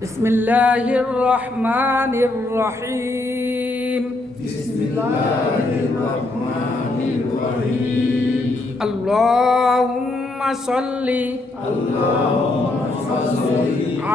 বিসমিল্লাহির রহমানির রহিম। বিসমিল্লাহির রহমানির রহিম। আল্লাহুম্মা সাল্লি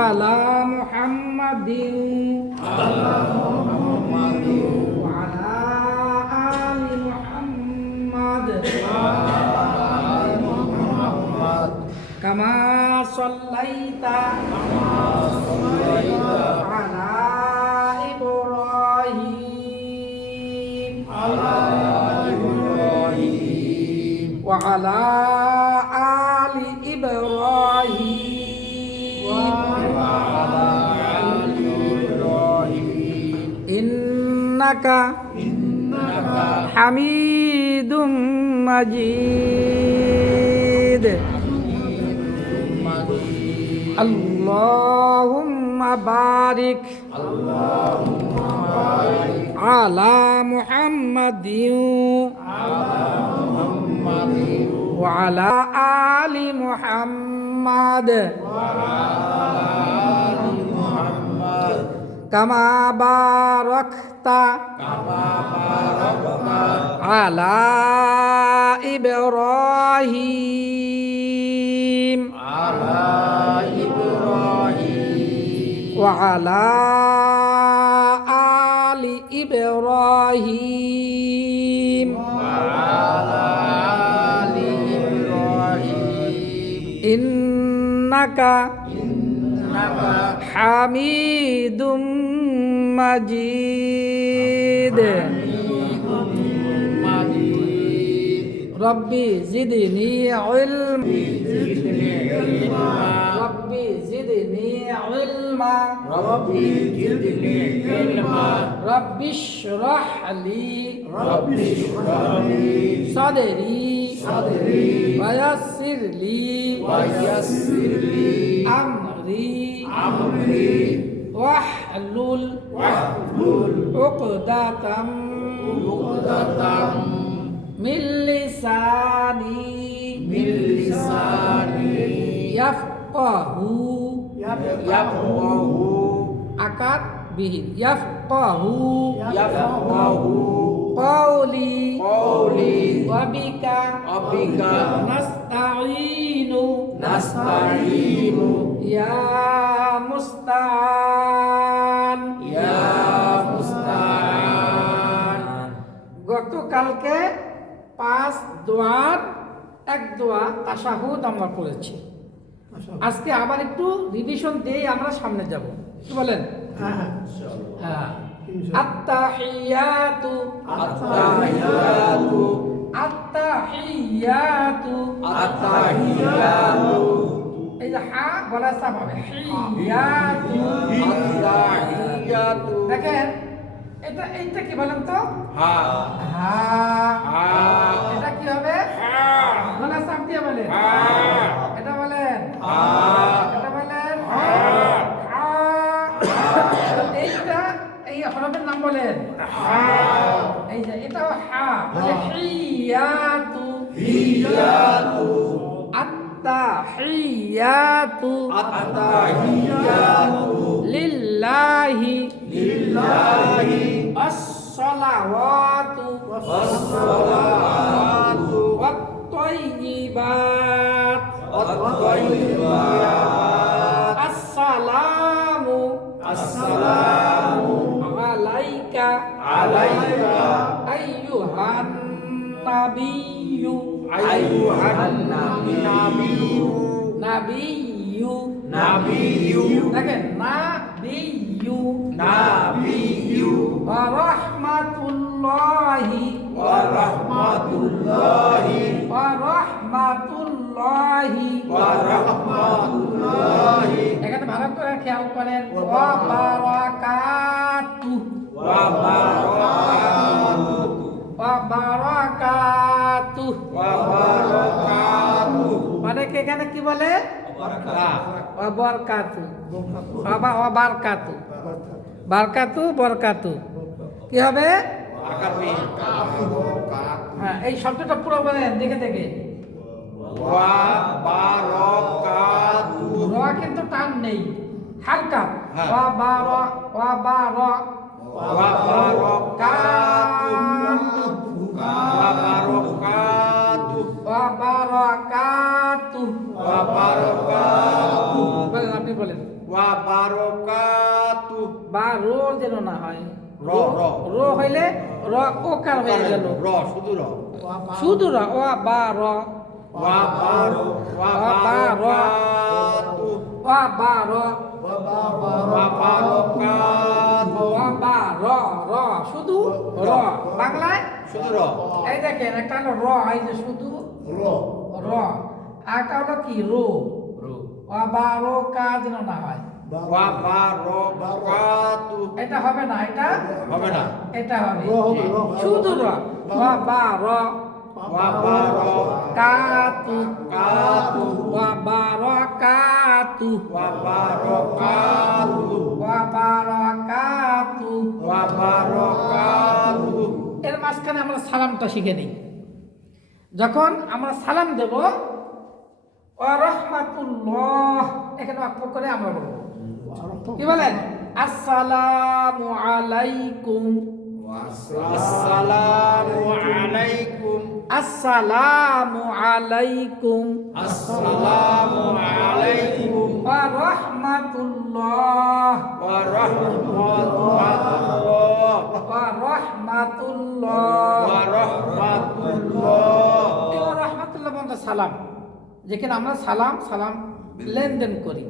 আলা মুহাম্মাদিন ওয়া আলা আলি মুহাম্মাদ কামা সাল্লাইতা আলা ইব্রাহিম ওয়া আলা আলি ইব্রাহিম ইন্নাকা হামিদুম মাজিদ। আল্লাহুম্মা বারিক আলা মুহাম্মাদিন ওয়া আলা আলি মুহাম্মাদ কামা বারাকতা আলা ইব্রাহিম ওয়া আলা আলি ইব্রাহিম ইন্নাকা হামিদুম মাজিদ। রব্বি জিদনি ইলমা রব্বি জিদনি ইলমা রব্বি ইশরাহ লি সাদরি ওয়া ইয়াসসির লি আমরি واحلل عقدة من لساني يفقه akad bihi yafqahu qawli wa bika nasta'inu ya musta'an। গতকালকে 5 দোয়ার এক দোয়া তাশাহুদ আমরা পড়েছি। আজকে আবার একটু রিভিশন দিয়ে আমরা সামনে যাব। কি বলেন? হ্যাঁ। আত্তাহিয়াতু এই যে হা বলা সাব হবে হিয়াতু। দেখেন এইটা কি বলেন তো? হা। এটা কি হবে? বলা সাব দিয়ে বলেন। এটা বলেন। এটা বলেন। এইটা এই হরফের নাম বলেন। এই যে এটাও হা বলে হিয়াতু। আত্তাহিয়াতু লিল্লাহি আসসালাওয়াতু ওয়াত-তাইয়্যিবাত আসসালামু আলাইকা আইয়ুহান নাবিয়্যু দেখেন নাবিয়্যু ওয়া রাহমাতুল্লাহি এখানে ভালো করে খেয়াল করেন। ওয়া বারাকাতুহু মানে কি এখানে কি বলে? বরকাতু কি হবে? হ্যাঁ, এই শব্দটা পুরো বলেন দেখে দেখে। কিন্তু টান নেই, হালকা হ্যাঁ। ওয়া বারাকাতু ওয়া বারাকাতু ওয়া বারাকাতু ওয়া বারাকাতু ওয়া বারাকাতু বলেন, আপনি বলেন। ওয়া বারাকাতু বা রো যেন না হয়, র, র। রো হইলে র ওকার হয়ে গেল, র শুধু র শুধু র ওয়া বা র ওয়া বারাকাতু ওয়া বা র ওয়া বারাকাতু ওয়া বা র র শুধু র বাংলায়। শুধু র এই দেখেন, একটা হলো র, এই যে শুধু র, আর একটা হলো কি রো, ওয়া বা রো কা যেন না হয়, ওয়া বারাকাতু এটা হবে না, এটা হবে না এটা হবে শুধু র ওয়া বা র ওয়া কাতু বারাকাতু ওয়া বারাকাতু ওয়া বারাকাতু ওয়া বারাকাতু। ওয়া বারাকাতু এর মাঝখানে আমরা সালামটা শিখে নিই। যখন আমরা সালাম দেব ওয়া রাহমাতুল্লাহ, এখানে অক্ষ করে আমরা বলবো, কি বলেন? আসসালামু আলাইকুম, আসসালামু আলাইকুম আসসালামু আলাইকুম আসসালামু আলাইকুম ওয়া রাহমাতুল্লাহ ওয়া রাহমাতুল্লাহ ওয়া রাহমাতুল্লাহ। ওয়া রাহমাতুল্লাহ এই ওয়া রাহমাতুল্লাহ বলতে সালাম, যেখানে আমরা সালাম সালাম লেনদেন করি।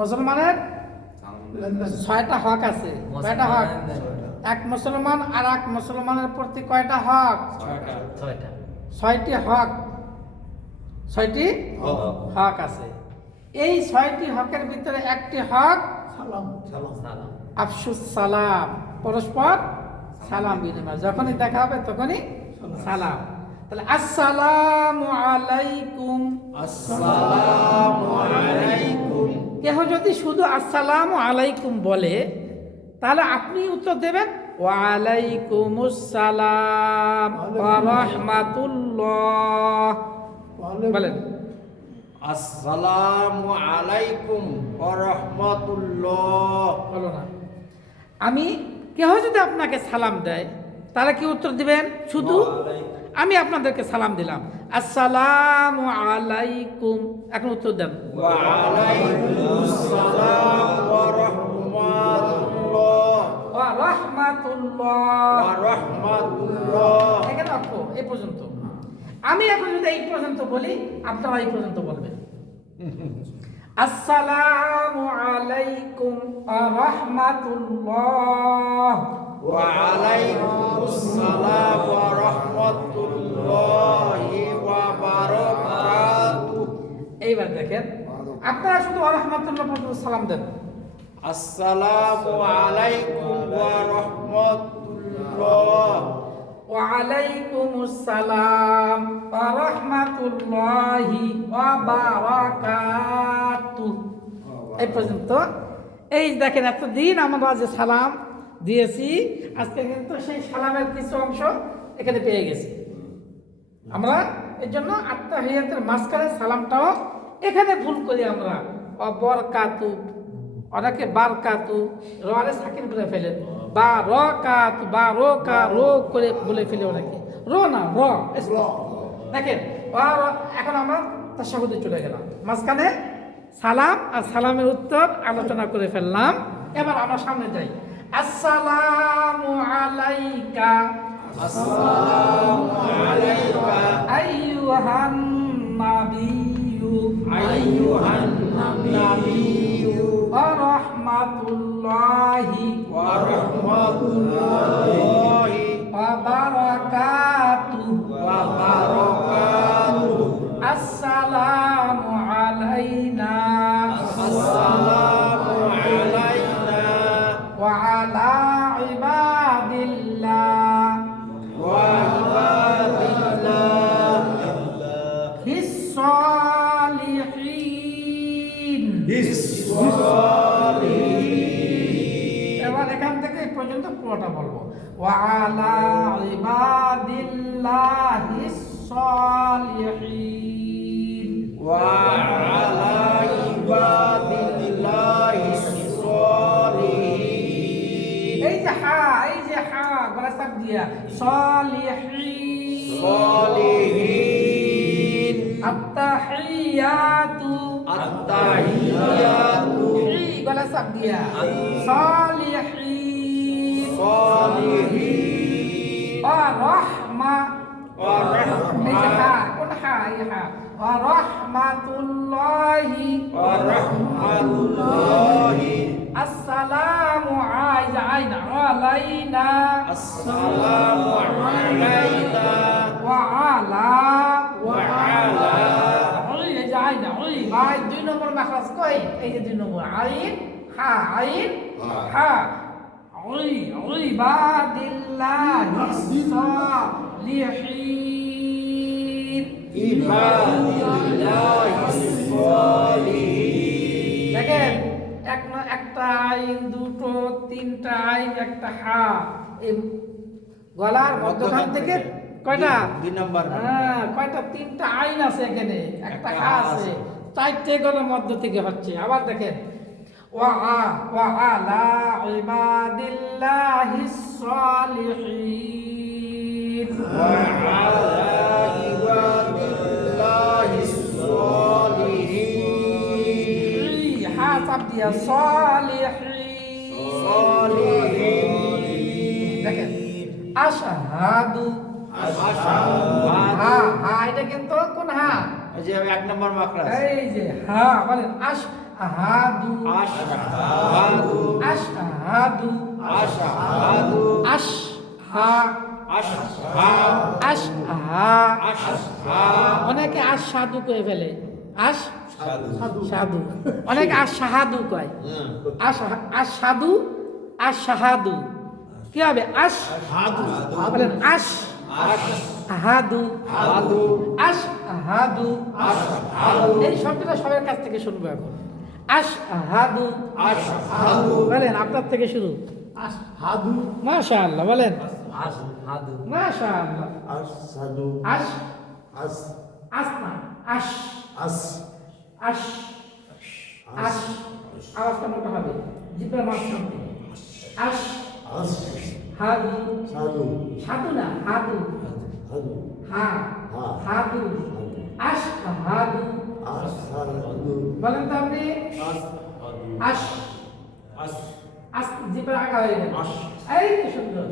মুসলমানের 6টা হক আছে। কয়টা হক? এক মুসলমান আর এক মুসলমানের প্রতি কয়টা হক? 6টি হক, 6টি হক আছে। এই 6টি হকের ভিতরে একটি হক আফসুস সালাম, পরস্পর সালাম বিনিময়, যখনই দেখা হবে তখনই সালাম। তাহলে আসসালামু আলাইকুম, আসসালামু আলাইকুম কেহ যদি শুধু আসসালামু আলাইকুম বলে তাহলে আপনি উত্তর দেবেন ওয়ালাইকুমুস সালাম ওয়া রাহমাতুল্লাহ। বলেন আসসালামু আলাইকুম ওয়া রাহমাতুল্লাহ বলো না। আমি কেহ যদি আপনাকে সালাম দেয় তাহলে কি উত্তর দিবেন? শুধু আমি আপনাদেরকে সালাম দিলাম আসসালামু আলাইকুম, এখন উত্তর দেন ওয়া আলাইকুমুস সালাম ওয়া রাহমাতুল্লাহ ওয়া রাহমাতুল্লাহ। ওয়া রাহমাতুল্লাহ এখানে অক্ষ এই পর্যন্ত। আমি এখন যদি এই পর্যন্ত বলি আপনারা এই পর্যন্ত বলবেন। আসসালামু আলাইকুম ওয়া রাহমাতুল্লাহ ওয়া আলাইকুমুস সালাম ওয়া রাহমাতুল্লাহি ওয়া বারাকাতুহু এইবার দেখেন, আপনারা শুধু ওয়া রাহমাতুল্লাহ পর্যন্ত সালাম দেন। আসসালামু আলাইকুম ওয়া রাহমাতুল্লাহ ওয়া আলাইকুমুস সালাম ওয়া রাহমাতুল্লাহি ওয়া বারাকাতুহু, এই পর্যন্ত। এই দেখেন, এতদিন আমরা যে সালাম দিয়েছি, আজকে কিন্তু সেই সালামের কিছু অংশ এখানে পেয়ে গেছি আমরা। এর জন্য আত্তাহিয়াতের মাঝখানে সালামটাও এখানে ভুল করি আমরা। বরকাতু, অনেকে বারকাতু রে সাকিন করে ফেলেন, বা রকাতু বা রোকা রো করে বলে ফেলে অনেকে, রো না র। দেখেন এখন আমরা তাশাহুদে চলে গেলাম, মাঝখানে সালাম আর সালামের উত্তর আলোচনা করে ফেললাম। এবার আমরা সামনে যাই। আসসালামু আলাইকা, আসসালামু আলাইকা আইয়ুহান নাবিয়্যু, আইয়ুহান নাবিয়্যু ওয়া রাহমাতুল্লাহি ওয়া রাহমাতুল্লাহি ওয়া বারাকাতুহু। ওয়া বারাকাতুহু আসসালামু আলাইনা আসসালামু আলাইনা ওয়া আলা ইবাদিল্লাহ ওয়া ইবাদিল্লাহ হিস-সালিহিন। বিস-সালিহিন। এবার এখান থেকে এই পর্যন্ত পুরোটা বলবো। ওয়া আলা ইবাদিল্লাহিস সালিহিন। ওয়া আলা ইবাদিল্লাহিস দিয়া সালিহিন صالحين আত্তাহিয়াতু التحيات হি গলা চাপ দিয়া সালিহিন صالحين রাহমা এই যে হা ورحمة কোন হা এই হা রাহমাতুল্লাহি ورحمة الله আসসালামু আলাইনা السلام علينا وعلى وعلى এই যে আইনা ওই ভাই দুই নম্বর মাখরাজ কই এই যে দুই নম্বর আইন হা আইন হা ওই ইবাদিল্লাহি সালিহিন عباد الله الصالحين দেখেন একটা আইন দুটো তিনটা আইন একটা হা এই গলার মধ্যখান থেকে কয়টা দুই নাম্বার হ্যাঁ কয়টা তিনটা আইন আছে এখানে একটা হা আছে চারটে গলার মধ্য থেকে হচ্ছে আবার দেখেন ওয়া আলা ইবাদিল্লাহিস সালিহিন وعلى عباد الله الصالحين হা চাপ দিয়া সালিহিন صالحين দেখেন আশহাদু أشهد হা হা এটা কিন্তু কোন হা এই যে এক নম্বর মাকরাজ এই যে হা বলেন আশহাদু আশহাদু আশহাদু আশহাদু আশহা আশহা আশহা আশহা অনেকে আশহাদু কয়ে ফেলে সাধু অনেকে আশহাদু কয় আশহাদু আশহাদু কি হবে আশহাদু বলেন আশহাদু আশহাদু আশহাদু এই শব্দটা সবার কাছ থেকে শুনবো এখন আশহাদু আশহাদু বলেন আপনার থেকে শুরু আশহাদু মাশাআল্লাহ বলেন আশহাদু মাশাআল্লাহ আশহাদু আশ আস আসনা আশ আস আশ আশ আওয়াজটা মোটা হবে জিব্বার মাঝখানে আশ আস হাদু সাদু সাধু না হাদু হাদু হা হা হাদু আশ হাদু আশহাদু বলেন তো আপনি আশহাদু আশ আস আস জিব্বার আগা হয়ে গেল এই তো সুন্দর